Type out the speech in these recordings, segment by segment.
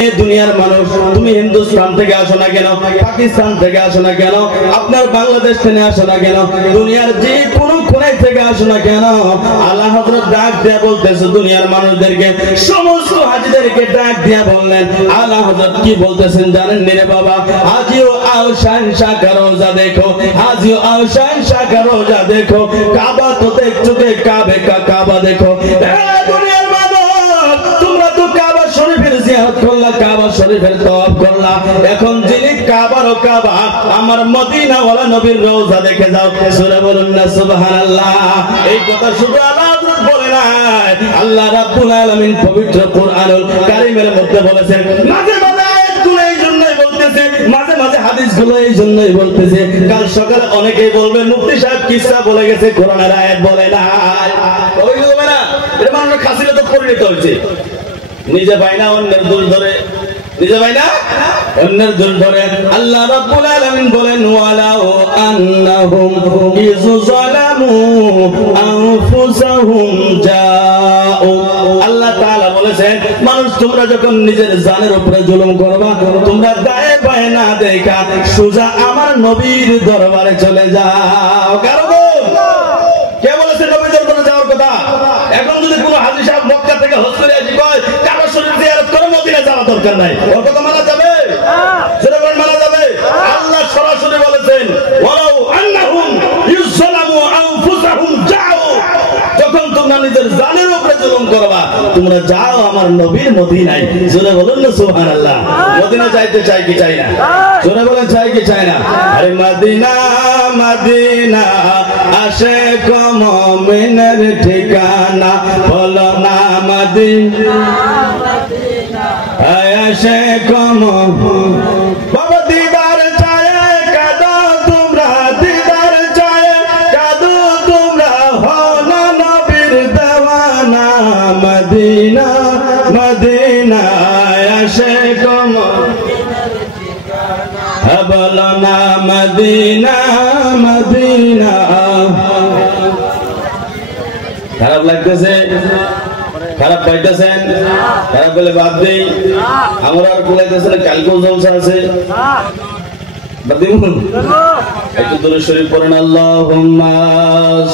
দুনিয়ার মানুষ, তুমি হিন্দুস্তান থেকে আসো না কেন, পাকিস্তান থেকে আসো না কেন, আপনার বাংলাদেশ থেকে আসো না কেন, দুনিয়ার যে কোনো কোণে থেকে আসো না কেন, আল্লাহ হযরত ডাক দিয়ে বলতেছে দুনিয়ার মানুষদেরকে, সমস্ত হাজীদেরকে ডাক দিয়ে বললেন, আল্লাহ হযরত কি বলতেছেন জানেন রে বাবা? হাজিও আওশান শাকা রোজা দেখো, হাজিও আওশান শাকা রোজা দেখো, কাবা তো দেখছো, কাবে কা কাবা দেখো। দুনিয়ার মানুষ, তোমরা তো কাবা শরীফের জিয়ারত করলা, কাবা শরীফের তওয়াফ করলা, এখন যিনি কাবার ও কাবা আমার মদিনা ওয়ালা নবীর রওজা দেখে যাও। সূরা বলুন না সুবহানাল্লাহ। এই কথা শুধু আল্লাহ বলে না, আল্লাহ রাব্বুল আলামিন পবিত্র কোরআনুল কারীমের মধ্যে বলেছেন। মাঝে মাঝে আয়াতগুলো এই জন্যই বলতেছে, মাঝে মাঝে হাদিসগুলো এই জন্যই বলতেছে। কাল সকালে অনেকেই বলবে মুফতি সাহেব কিসসা বলে গেছে, কোরআনের আয়াত বলে না। ওই বলবে না, এটা মানুষের খাসিলে তো পরিণত হয়েছে, নিজে পাই না অন্যের দোষ ধরে, নিজে পাই না অন্যের দোষ ধরে। আল্লাহ রাব্বুল আলামিন বলেন, ওয়ালাউ আন্নাহুম ইযু যালামু আনফুসাহুম জাউ। আল্লাহ তাআলা বলেছেন, মানুষ তোমরা যখন নিজের জানের উপরে জুলুম করবা, তোমরা দায়ে বায়ে না দেখা সোজা আমার নবীর দরবারে চলে যাও। কারণ কে বলেছে নবীর দরবারে যাওয়ার কথা? এখন যদি কোনো হাজী সাহেব মক্কা থেকে হজ করে আসি কয় কাবা শরীফ জিয়ারত করে মদিনা যাওয়া দরকার নাই, ওর কথা মানা যাবে? সেটা বলেন মানা যাবে? আল্লাহ সরাসরি বলেছেন, ওয়ালাউ আন্নাহুম ইউযালামু আনফুসাহুম যাও, যখন তোমরা নিজের জানের উপরে জুলুম করবা, তোমরা যাও আমার নবীর মদিনায়। জোরে বলুন না সুবহানাল্লাহ। মদিনা যাইতে চাই কি চাই না? জোরে বলেন চাই কি চাই না? আরে মদিনা মদিনা আশিক মুমিনের ঠিকানা, বলো না মদিনা মদিনা আশিক মুমিন। বাবা দিদার চায় কাদো তোমরা, দিদার চায় কাদো তোমরা, হও না নবীর দেওয়ানা, মদিনা মদিনা আশিক মুমিনের ঠিকানা, বলো না মদিনা মদিনা। খারাপ লাগতেছে? খারাপ পাইতেছেন? খারাপ বলে বাদ দেই, আমরা আর কুলাইতেছে না, কালকেও জলসা আছে, বাদ দিব। একটু দরুদ শরীফ পড়েন, আল্লাহুম্মা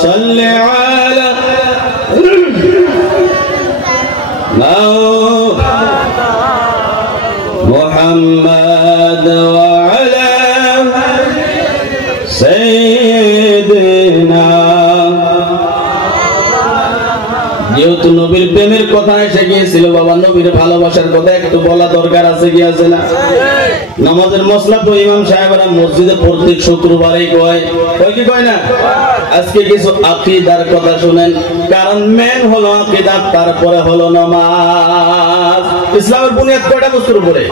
সাল্লি আলা মুহাম্মাদ ওয়া আলা সাইয়্যিদিনা। যেহেতু নবীর প্রেমের কথা এসে গিয়েছিল, বাবা নবীর ভালোবাসার কথা একটু বলা দরকার আছে কি আছে না? নামাজের মসলা তো ইমাম সাহেবরা মসজিদে প্রত্যেক শুক্রবারই কয়, কয় কি কয় না? আজকে কিছু আকীদার কথা শুনেন, কারণ মেন হলো আকীদা, তারপরে হলো নামাজ। ইসলামের বুনিয়াদ কয়টা বস্তুর উপরে?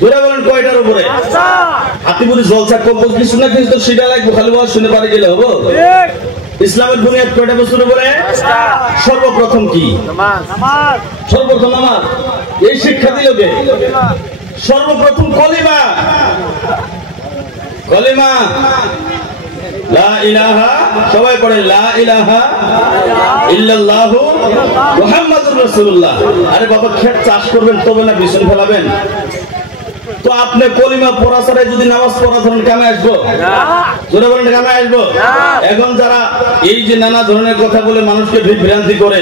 জোরে বলেন কয়টার উপরে? হাতিপুরি জলসা কম্পোজ কিছু না কিছু তো সেটা লাগবে, খালি ওয়াজ শুনে পারে গেলে হবো? ইসলামের বুনিয়াদ কয়টা বস্তুর উপরে? সর্বপ্রথম কি? নামাজ। সর্বপ্রথম নামাজ। এই শিক্ষা দিল কে? সর্বপ্রথম কলিমা। কলিমা লা ইলাহা, সবাই পড়ে লা ইলাহা ইল্লাল্লাহু মুহাম্মাদুর রাসূলুল্লাহ। আরে বাবা ক্ষেত চাষ করবেন তবে না বিছন ফেলাবেন? তো আপনি কলিমা পড়া ছাড়া যদি নামাজ পড়া ধরেন কামে আসবো? জোরে বলেন কামে আসবো? এখন যারা এই যে নানা ধরনের কথা বলে মানুষকে বিভ্রান্তি করে,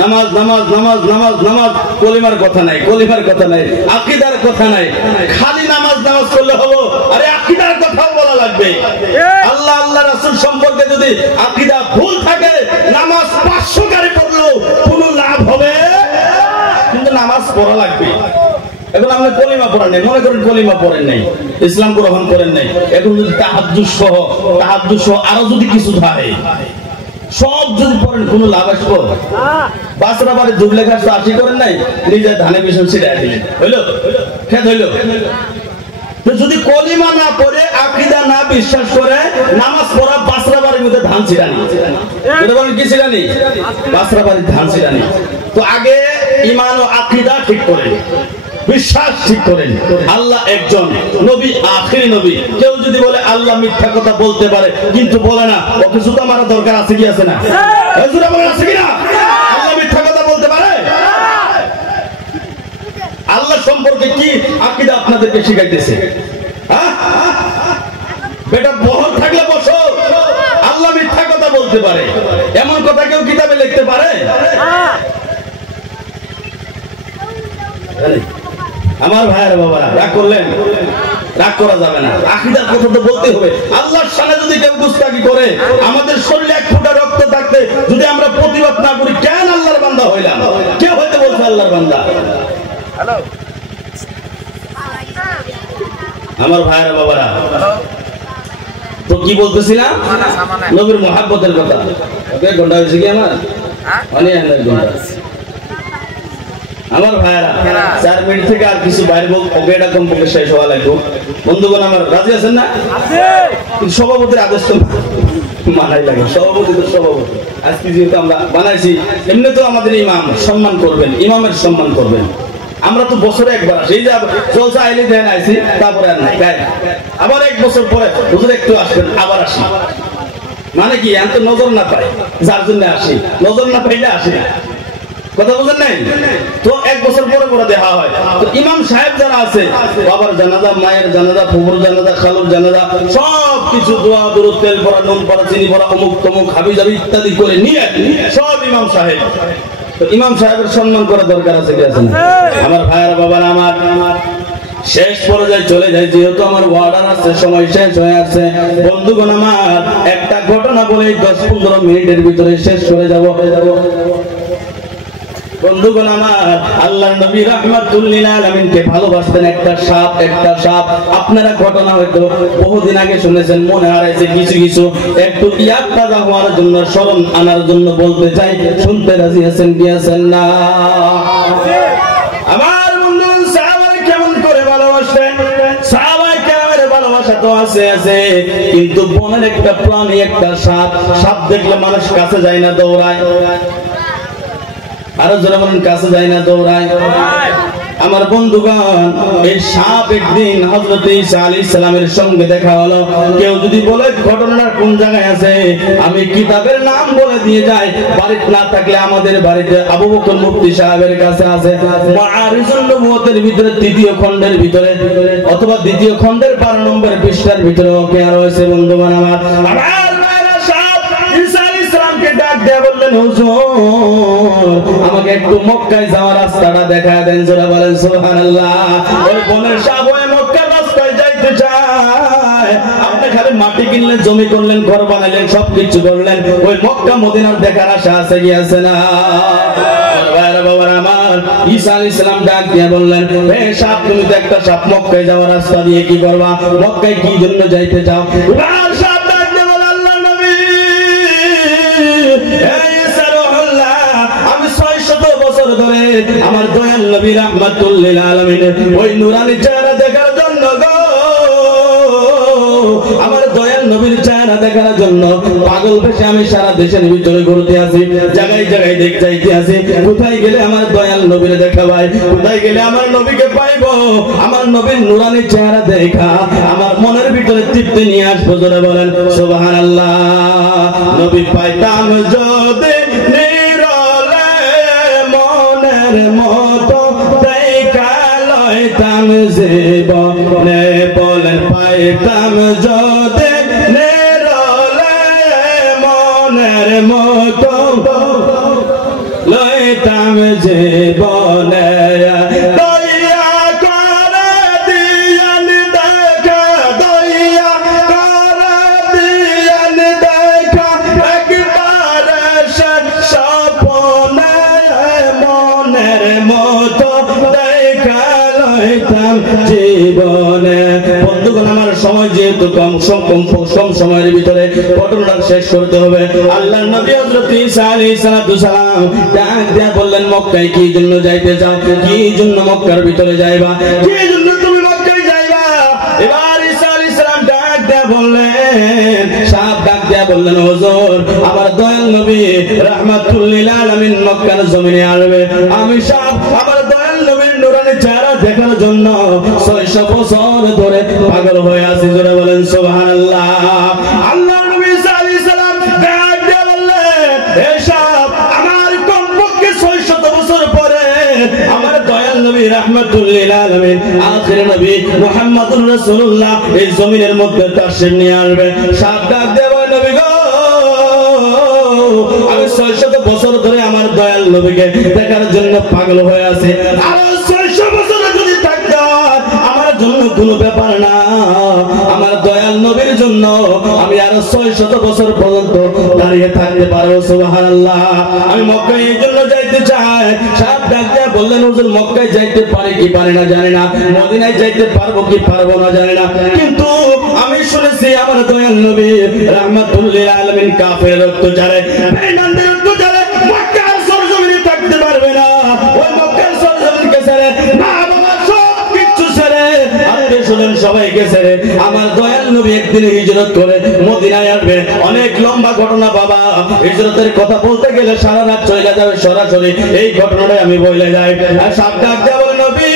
নামাজ নামাজ নামাজ নামাজ নামাজ, কলিমার কথা নাই, কলিমার কথা নাই, আকীদার কথা নাই, খালি নামাজ নামাজ করলে হবো? আরে আকীদার কথাও বলা লাগবে। আল্লাহ আল্লাহ রাসূল সম্পর্কে যদি আকীদা ভুল থাকে, নামাজ 500 গাড়ি পড়লেও কোনো লাভ হবে, কিন্তু নামাজ পড়া লাগবে। এখন আপনি কলিমা পড়েন নাই, মনে করেন কলিমা পড়েন নাই, ইসলাম গ্রহণ করেন নাই, এখন যদি তাহাজ্জুদ সহ আরো যদি কিছু থাকে, সব যদি পড়েন কোনো লাভ আসবো? বাসরা বাড়ি দুবলে ঘাস তো আশি করেন নাই, নিজের ধানে মিশন ছিড়ে দিলেন, হইলো? খেত হইলো? যদি কলিমা না পড়ে, আকীদা না বিশ্বাস করে নামাজ পড়া, বাসরা বাড়ির মধ্যে ধান ছিড়ানি। এটা বলেন কি ছিড়ানি? বাসরা বাড়ির ধান ছিড়ানি। তো আগে ঈমান ও আকীদা ঠিক করেন, বিশ্বাস ঠিক করেন, আল্লাহ একজন, নবী আখিরি নবী। কেউ যদি বলে আল্লাহ মিথ্যা কথা বলতে পারে কিন্তু বলে না, ওকে জুতা মারা দরকার আছে কি আছে না? আছে কিনা? আল্লাহ মিথ্যা কথা বলতে পারে? আল্লাহ সম্পর্কে কি আকীদা আপনাদেরকে শিখাইতেছে? হ্যাঁ, বেটা বহর থাকলে বসো। আল্লাহ মিথ্যা কথা বলতে পারে, এমন কথা কেউ কিতাবে লিখতে পারে? আমার ভাইয়ের বাবারা, রাগ করলেন? রাগ করা যাবে না, আকীদার কথা তো বলতে হবে। আল্লাহর সামনে যদি কেউ গুস্তাখি করে, আমাদের শরীরে এক ফোঁটা রক্ত থাকতে যদি আমরা প্রতিবাদ না করি, কেন আল্লাহর বান্দা হইলাম? কে হইতে বলছে আল্লাহর বান্দা? হ্যালো আমার ভাইয়ের বাবারা, তো কি বলতেছিলাম? নবীর মুহাব্বতের কথা। ওকে, ঘন্টা হয়েছে কি আমার? অনেক ঘন্টা। আমার ভাইয়েরা, 4 মিনিট থেকে আর কিছু বাইরে ওকে, এটা কমপক্ষে শেষ হওয়া লাগবে। বন্ধুগণ আমার রাজি আছেন না? কিন্তু সভাপতির আদেশ তো মানাই লাগে। সভাপতি তো সভাপতি, আজকে যেহেতু আমরা বানাইছি, এমনি তো আমাদের ইমাম সম্মান করবেন, ইমামের সম্মান করবেন। আমরা তো বছরে একবার আসি, এই যে জলসা আইলে দেন আইছি, তারপরে আর নাই, আবার 1 বছর পরে হুজুর একটু আসবেন, আবার আসি। মানে কি, আমি তো নজর না পাই, যার জন্য আসি। নজর না পাইলে আসি না, কথা বুঝেন নাই? তো 1 বছর পরে পরে দেখা হয়। তো ইমাম সাহেব যারা আছে, বাবার জানাজা, মায়ের জানাজা, ফুফুর জানাজা, খালুর জানাজা, সব কিছু দোয়া দরুদ, তেল পড়া, নুন পড়া, চিনি পড়া, অমুক তমুক হাবি জাবি ইত্যাদি করে নিয়ে সব ইমাম সাহেব। তো ইমাম সাহেবের সম্মান করা দরকার আছে কি আছে না? আমার ভাইয়ের বাবার, আমার শেষ পর্যায়ে চলে যায়, যেহেতু আমার ওয়ার্ডার আছে, সময় শেষ হয়ে আছে। বন্ধুগণ আমার, একটা ঘটনা বলে 10-15 মিনিটের ভিতরে শেষ করে যাব। বন্ধুগণ আমার, আল্লাহর নবী রাহমাতুল লিল আলামিনকে ভালোবাসতেন একটা সাপ। আপনারা ঘটনা হয়তো বহুদিন আগে শুনেছেন, মনে হারাইছে কিছু কিছু। একটু ইয়াদ তাজা হওয়ার জন্য, স্মরণ আনার জন্য বলতে চাই। শুনতে রাজি আছেন কি আছেন না? আমার বন্ধু, সাহাবায়ে কেমন করে ভালোবাসতেন? সাহাবায়ে কেমন ভালোবাসা তো আছে, কিন্তু বনের একটা প্রাণী, একটা সাপ দেখলে মানুষ কাছে যায় না, দৌড়ায়। আরো যারা বলেন কাছে যায় না, দৌড়ায়। আমার বন্ধুগণ, এই সাপ একদিন হযরত ঈসা আলাইহিস সালামের সঙ্গে দেখা হলো। কেউ যদি বলে ঘটনাটা কোন জায়গায় আছে, আমি কিতাবের নাম বলে দিয়ে যাই। বাড়িতে না থাকলে আমাদের বাড়িতে আবু বকর মুফতি সাহেবের কাছে আছে, মাআরিজুন নবুওয়াতের ভিতরে 3য় খণ্ডের ভিতরে, অথবা 2য় খণ্ডের 12 নম্বর পৃষ্ঠার ভিতরে ওকে আর হয়েছে। বন্ধুগণ আমার, ডাক দেয়া বললেন, হুজুর আমাকে একটু মক্কায় যাওয়ার রাস্তাটা দেখায় দেন। যারা বলেন সুবহানাল্লাহ। ওই বনের সাপ ওই মক্কার রাস্তায় যাইতে চায়। আপনি খালি মাটি কিনলেন, জমি করলেন, ঘর বানাইলেন, সবকিছু করলেন, ওই মক্কা মদিনার দেখার আশা আছে কি আছে না? বাবার আমার, ঈসা আলাইহিস সালাম ডাক দিয়ে বললেন, হে সাপ, তুমি তো একটা সাপ, মক্কায় যাওয়ার রাস্তা দিয়ে কি করবা? মক্কায় কি জন্য যাইতে চাও? সাপ ডাক দিয়ে বলে, আল্লাহ নবী, আমি 600 বছর ধরে আমার দয়াল নবী রাহমাতুল লিল আলামিনের ওই নূরানি চেহারা দেখার জন্য গো, আমার দয়াল নবীর চেহারা দেখার জন্য পাগল ভেসে আমি সারা দেশের ভিতরে ঘুরতে আছি, জায়গায় জায়গায় দেখতে যাইতে আছি। কোথায় গেলে আমার দয়াল নবীর দেখা পাই? কোথায় গেলে আমার নবীকে পাইবো? আমার নবীর নূরানি চেহারা দেখা আমার মনের ভিতরে তৃপ্তি নিয়ে আসবো। জোরে বলেন সুবহানাল্লাহ। নবী পাইতাম যদি নিরলে মনের মতো দেখা লইতাম জীবনে, বলেন পাইতাম যদি নিরলে মনের মতো লইতাম জীবনে, দয়া করে দিয়ান দেখা, দয়া করে দিয়ান দেখা, একবার স্বপ্নে মনের মতো দেখা লইতাম জীবনে। বন্ধুগণ আমার, সময় যেহেতু কম সময়ের ভিতরে ঘটনাটা শেষ করতে হবে। আল্লাহর নবী হযরত ঈসা আলাইহিস সালাম ডাক দিয়া বললেন, মক্কায় কি জন্য যাইতে চাও? কি জন্য মক্কার ভিতরে যাইবা? কি জন্য তুমি মক্কায় যাইবা? এবার ঈসা আলাইহিস সালাম ডাক দিয়া বললেন, সাপ ডাক দিয়া বললেন, হুজুর আমার দয়াল নবী রাহমাতুল লিল আলামিন মক্কার জমিনে আসবে। আমি সাপ আমার দয়াল নবীর নূরানি চেহারা দেখার জন্য 600 বছর ধরে পাগল হয়ে আছি। জোরে বলেন সুবহানাল্লাহ। আল্লাহর নবী ঈসা আলাইহিস সালাম ডাক দিয়ে বললেন, হে সাপ, আমার কমপক্ষে 600 বছর পরে আমার দয়াল নবী রাহমাতুল লিল আলামিন আখির নবী মুহাম্মদুর রাসূলুল্লাহ এই জমিনের মধ্যে তাশরীফ নিয়ে আসবে। সাপ ডাক দেব নবী গো, আমি 600 বছর ধরে আমার দয়াল নবীকে দেখার জন্য পাগল হয়ে আছি। আর 600 বছর যদি থাকতো আমার জন্য কোনো ব্যাপার না, আমার দয়াল নবীর জন্য আমি আরো 600 বছর পর্যন্ত দাঁড়িয়ে থাকতে পারবো। সুবহানাল্লাহ। আমি মক্কায় এই জন্য যাইতে চাই। সাহেব ডাক দিয়ে বললেন হুজুর মক্কায় যাইতে পারি কি পারি না জানি না, মদিনায় যাইতে পারবো কি পারবো না জানি না, কিন্তু আমি শুনেছি আমার দয়াল নবী রাহমাতুল লিল আলামিন কাফের রক্ত ঝরে, বেঈমানদের রক্ত ঝরে মক্কার সরজমিনে থাকতে পারবে না। ওই মক্কার সরজমিনকে ছেড়ে মা বাবা সব কিছু ছেড়ে আত্মীয় স্বজন সবাইকে ছেড়ে আমার দয়াল নবী একদিন হিজরত করে মদিনায় আসবে। অনেক লম্বা ঘটনা বাবা, হিজরতের কথা বলতে গেলে সারা রাত চলে যাবে, সরাসরি এই ঘটনাটাই আমি বলে যাই। আর সাপ ডাক দেব নবী,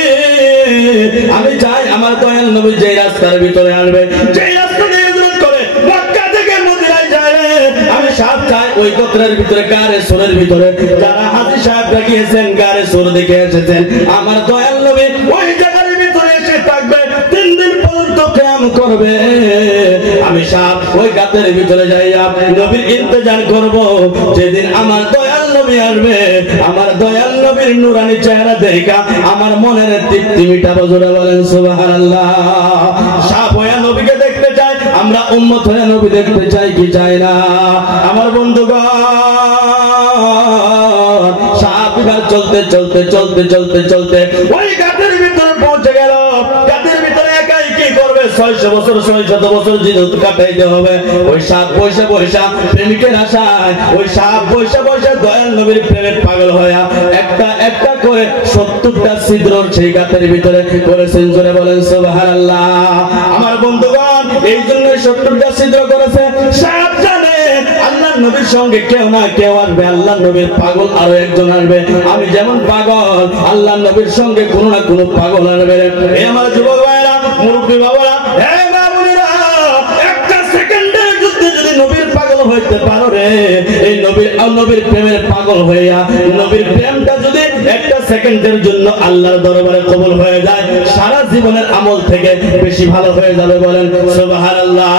আমি চাই আমার দয়াল নবী যে রাস্তার ভিতরে আসবে, যে রাস্তা দিয়ে হিজরত করে মক্কা থেকে মদিনায় যাবে, আমি সাপ চাই ওই গোত্রের ভিতরে গারে সোরের ভিতরে যারা হাজী সাহেব গিয়েছেন গারে সোর দেখে এসেছেন, আমার দয়াল নবী ওই জায়গার ভিতরে এসে থাকবে, 3 দিন পর্যন্ত কিয়াম করবে। আমি সাপ ওই গাতের ভিতরে যাইয়া নবীর ইন্তজার করব, যেদিন আমার দয়াল নবী আসবে আমার দয়াল নবীর নূরানি চেহারা দেখা আমার মনের তৃপ্তি মিটাবো। জোরে বলেন সুবহানাল্লাহ। সাপ হয়ে নবীকে দেখতে চাই, আমরা উম্মত হয়ে নবী দেখতে চাই কি চাই না? আমার বন্ধুগণ, সাপ চলতে চলতে চলতে চলতে চলতে ওই গাতের ভিতরে পৌঁছে গেল। গাতের ভিতরে একাই কি করবে? 600 বছর 600 বছর জীবন কাটাইতে হবে। ওই সাপ পয়সা পয়সা প্রেমিকের আশায় ওই সাপ পয়সা পয়সা দয়াল নবীর প্রেমে পাগল হয়ে একটা একটা করে 70টা ছিদ্র সেই গাতের ভিতরে করেছেন। জোরে বলেন সুবহানাল্লাহ। আমার বন্ধুগণ, এই জন্য 70টা ছিদ্র করেছে। সাপ জানে আল্লাহর নবীর সঙ্গে কেউ না কেউ আসবে, আল্লাহর নবীর পাগল আরো একজন আসবে। আমি যেমন পাগল আল্লাহর নবীর সঙ্গে কোনো না কোনো পাগল আসবে। এই আমার যুবক ভাইরা, মুরব্বী বাবারা, এই মা বোনেরা, একটা সেকেন্ডের যুদ্ধে যদি নবীর পাগল হইতে পারো রে, এই নবীর প্রেমের পাগল হইয়া নবীর প্রেমটা যদি একটা সেকেন্ডের জন্য আল্লাহর দরবারে কবুল হয়ে যায়, সারা জীবনের আমল থেকে বেশি ভালো হয়ে যাবে। বলেন সুবহানাল্লাহ।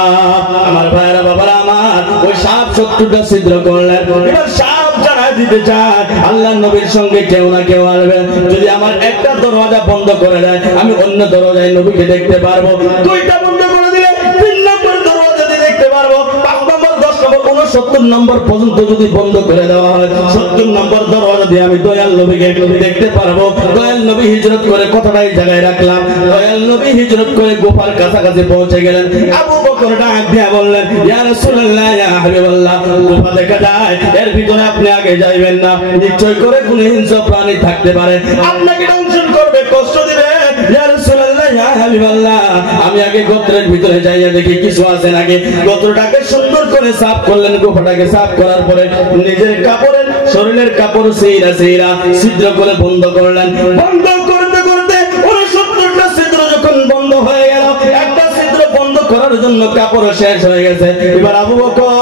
আমার ভাইরা বাবারা আমার, ওই সাপ 70টা ছিদ্র করলেন। এবার সাপ জানাই দিতে চায় আল্লাহর নবীর সঙ্গে কেউ না কেউ আসবে। যদি আমার একটা দরওয়াজা বন্ধ করে দেয়, আমি অন্য দরওয়াজায় নবীকে দেখতে পারবো। 2টা বন্ধ করে দিলে 3 নম্বর দরওয়াজা দিয়ে দেখতে পারবো। 5 নম্বর 10 নম্বর 69 নম্বর পর্যন্ত যদি বন্ধ করে দেওয়া হয়, 70 নম্বর দরওয়াজা দিয়ে আমি দয়াল নবীকে দেখতে পারবো। দয়াল নবী হিজরত করে, কথাটাই জায়গায় রাখলাম, দয়াল নবী হিজরত করে গোফার কাছাকাছি পৌঁছে গেলেন। আবু বকর ডাক দিয়ে বললেন, ইয়া রাসূলুল্লাহ, ইয়া হাবিবাল্লাহ, গোফা দেখা যায়, এর ভিতরে আপনি আগে যাইবেন না, নিশ্চয় করে কোন হিংস্র প্রাণী থাকতে পারে, আপনাকে দংশন করবে, কষ্ট দিবে। ইয়া রাসূলুল্লাহ, ইয়া হাবিবাল্লাহ, আমি আগে গোত্রের ভিতরে যাইয়া দেখি কিছু আছে নাকি। গোত্রটাকে সুন্দর করে সাফ করলেন। গোফাটাকে সাফ করার পরে নিজের কাপড়ের শরীরের কাপড় সেইরা সেইরা ছিদ্র করে বন্ধ করলেন। বন্ধ করতে করতে 69টা ছিদ্র যখন বন্ধ হয়ে গেল, একটা ছিদ্র বন্ধ করার জন্য কাপড় শেষ হয়ে গেছে। এবার আবু বকর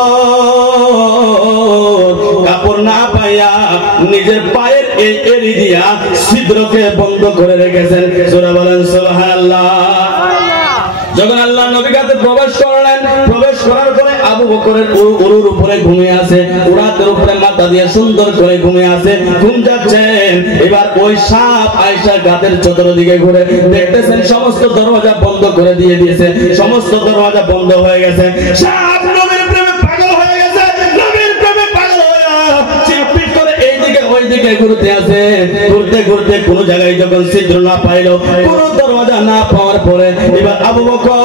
কাপড় না পাইয়া নিজের পায়ের এই এড়ি দিয়া ছিদ্রকে বন্ধ করে রেখেছেন। সূরা বলেন সুবহানাল্লাহ। যখন আল্লাহ নবী কাছে প্রবেশ করলেন, প্রবেশ করার পরে আবু বকরের উরুর উপরে ঘুমিয়ে আছে, উরাতের উপরে মাথা দিয়ে সুন্দর করে ঘুমিয়ে আছে, ঘুম যাচ্ছেন। এবার ওই সাপ আয়েশার গাতের চতুর্দিকে ঘুরে দেখতেছেন সমস্ত দরওয়াজা বন্ধ করে দিয়েছে, সমস্ত দরওয়াজা বন্ধ হয়ে গেছে। সাপ নবীর প্রেমে পাগল হয়ে গেছে, নবীর প্রেমে পাগল হয়ে চিৎপিট করে এইদিকে ওইদিকে ঘুরতে আছে। ঘুরতে ঘুরতে কোন জায়গায় যখন ছিদ্র না পাইলো, কোন দরওয়াজা না পাওয়ার পরে এবার আবু বকর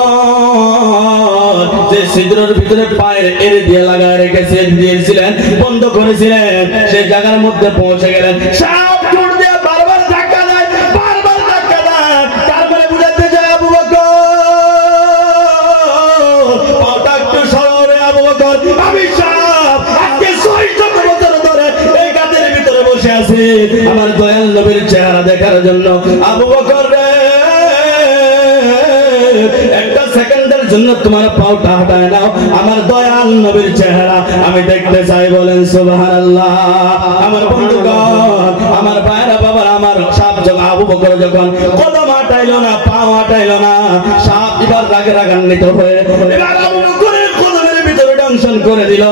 যে ছিদ্রের ভিতরে পায়ের এড়ে দিয়ে লাগায় রেখেছে দিয়েছিলেন, বন্ধ করেছিলেন, সেই জায়গার মধ্যে পৌঁছে গেলেন। সাপ দৌড় দিয়ে বারবার ধাক্কা দেয়, বারবার ধাক্কা দেয়। তারপরে বুঝাতে যায় আবু বকর, পাটা একটু সরে আবু বকর, আমি সাপ আজকে 600 বছর ধরে এই গাছের ভিতরে বসে আছি আমার দয়াল নবীর চেহারা দেখার জন্য। আবু বকর রে, একটা সেকেন্ডের জন্য তোমার পাওটা হটায় নাও, আমার দয়াল নবীর চেহারা আমি দেখতে চাই। বলেন সুবহানাল্লাহ। আমার বন্ধুগণ, আমার ভাইরা বাবা, আমার সাপ আবু বকর যখন কদম হাঁটাইলো না, পা হাঁটাইলো না, সাপ এবার রাগে রাগান্বিত হয়ে এবার আবু বকরের কদমের ভিতরে দংশন করে দিল।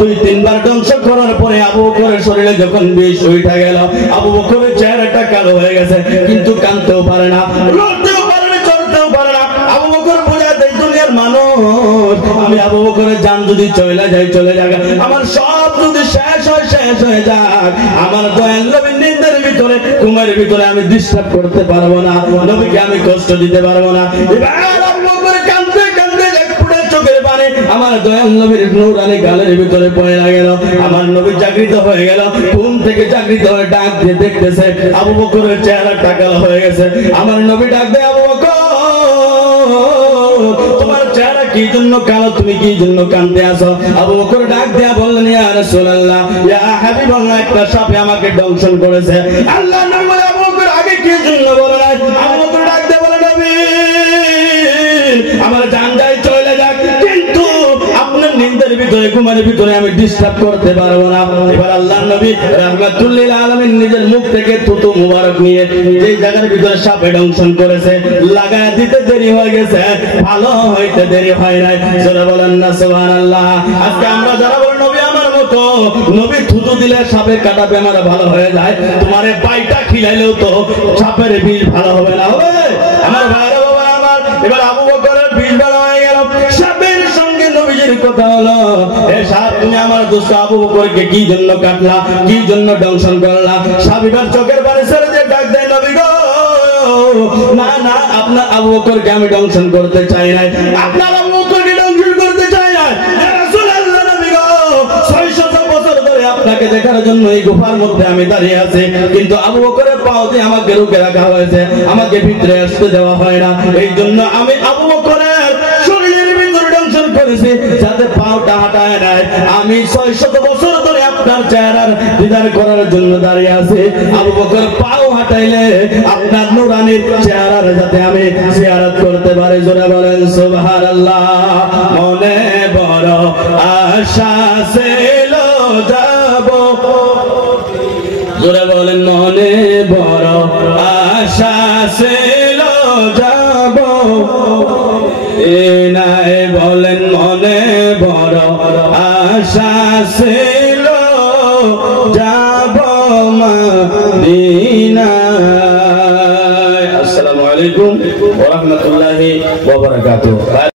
2-3 বার দংশন করার পরে আবু বকরের শরীরে যখন বিষ উঠে গেল, আবু বকরের চেহারাটা কালো হয়ে গেছে, কিন্তু কাঁদতেও পারে না, লড়তেও পারে না, চলতেও পারে না। আবু বকর বোঝাতে দুনিয়ার মানুষ, আমি আবু বকরের জান যদি চলে যায় চলে যাক, আমার সব যদি শেষ হয়ে যাক, আমার দয়াল নবীর নিন্দের ভিতরে ঘুমের ভিতরে আমি ডিস্টার্ব করতে পারবো না, নবীকে আমি কষ্ট দিতে পারবো না। এবার আবু বকর কাঁদতে কাঁদতে একটুরে চোখের পানি আমার দয়াল নবীর নূরানি গালের ভিতরে পড়ে গেল। আমার নবী জাগৃত হয়ে গেল, ঘুম থেকে জাগৃত হয়ে ডাক দিয়ে দেখতেছে আবু বকরের চেহারাটা কালো হয়ে গেছে। আমার নবী ডাক দেয়, আবু বকর তোমার চেহারা কি জন্য কালো, তুমি কি জন্য কাঁদতে আসো? আবু বকর ডাক দেয়া বললেন, ইয়া রাসূলুল্লাহ, ইয়া হাবিবাল্লাহ, একটা সাপে আমাকে দংশন করেছে। আল্লাহর নবী আবু বকর আগে কি জন্য বলে নাই? আবু বকর ডাক দেয়া বলে, নবী আমার জান যায় চলে যাক, কিন্তু আপনার নিন্দের ভিতরে ঘুমের ভিতরে আমি ডিস্টার্ব করতে পারবো না। এবার আল্লাহর নবী রাহমাতুল লিল আলামিন নিজের মুখ থেকে থুতু মুবারক নিয়ে যে জায়গার ভিতরে সাপে দংশন করেছে লাগায় দিতে দেরি হয়ে গেছে, ভালো হইতে দেরি হয় নাই। জোরে বলেন না সুবহানাল্লাহ। আজকে আমরা যারা বলি নবী আমার মতো, নবী থুতু দিলে সাপের কাটা বেমার ভালো হয়ে যায়, তোমারে পাইটা খিলাইলেও তো সাপের বিষ ভালো হবে না, হবে? আমার ভাইরা বাবা আমার, এবার আবু বকরের বিষ ভালো হয়ে গেল, সাপের সঙ্গে নবীজির কথা হলো, এ সাপ তুমি আমার দোস্ত আবু বকরকে কি জন্য কাটলা, কি জন্য দংশন করলা? সাপ এবার চোখের পানি ছেড়ে দিয়ে ডাক দেয়, নবী গো, না না, আপনার আবু বকরকে আমি দংশন করতে চাই নাই, আপনার আবু বকরকে দংশন করতে চাই নাই। ইয়া রাসূলুল্লাহ, নবী গো, 600 বছর ধরে আপনাকে দেখার জন্য এই গুফার মধ্যে আমি দাঁড়িয়ে আছি, কিন্তু আবু বকরের পাও দিয়ে আমাকে রুখে রাখা হয়েছে, আমাকে ভিতরে আসতে দেওয়া হয় না, এই জন্য আমি আবু বকরের শরীরের ভিতরে দংশন করেছি যাতে পাওটা হাঁটায় নাই। আমি 600 বছর ধরে আপনার চেহারার দিদার করার জন্য দাঁড়িয়ে আছি, আবু বকর পাও হাঁটাইলে আপনার নূরানির চেহারার যাতে আমি জিয়ারত করতে পারি। জোরে বলেন সুবহানাল্লাহ। মনে বড় আশা ছিল যাব, জোরে বলেন মনে বড় আশা ছিল যাব, নাই বলেন মনে বড় আশা ছিল যাব মদিনায়। আসসালামু আলাইকুম ওয়া রাহমাতুল্লাহি ওয়া বারাকাতুহু।